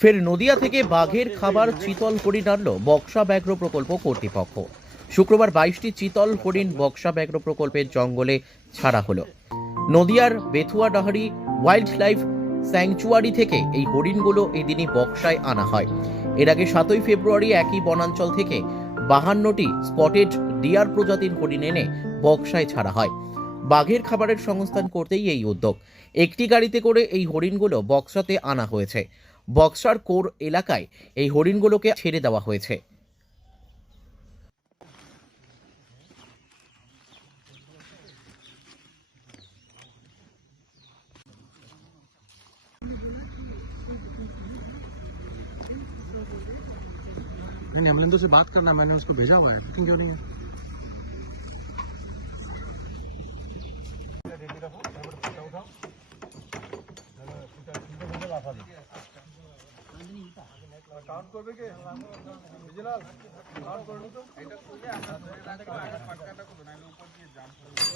ফের নদিয়া থেকে বাঘের খাবার চিতল হরিণ আনলো বক্সা ব্যাঘ্র প্রকল্প কর্তৃপক্ষ। শুক্রবার বাইশটি চিতল হরিণ বক্সা ব্যাঘ্র প্রকল্পের জঙ্গলে ছাড়া হলো। নদিয়ার Bethua Bethuadahari wild life sanctuary থেকে এই হরিণগুলো এদিনই বক্সায় আনা হয়। এর আগে সাতই ফেব্রুয়ারি একই বনাঞ্চল থেকে বাহান্নটি স্পটেড ডিয়ার প্রজাতির হরিণ এনে বক্সায় ছাড়া হয়। বাঘের খাবারের সংস্থান করতেই এই উদ্যোগ। একটি গাড়িতে করে এই হরিণগুলো বক্সাতে আনা হয়েছে। বক্সার কোর এলাকায় এই হরিণগুলোকে ছেড়ে দেওয়া হয়েছে नहीं अमरिंदर से बात करना मैंने उसको भेजा हुआ है बुकिंग क्यों नहीं है কাউন্ট করবে কে? বিজয়লাল কাউন্ট করবে তো এটা খুলে আসা তো এটা পাক্কাটা খুলে না উপর দিয়ে জাম্প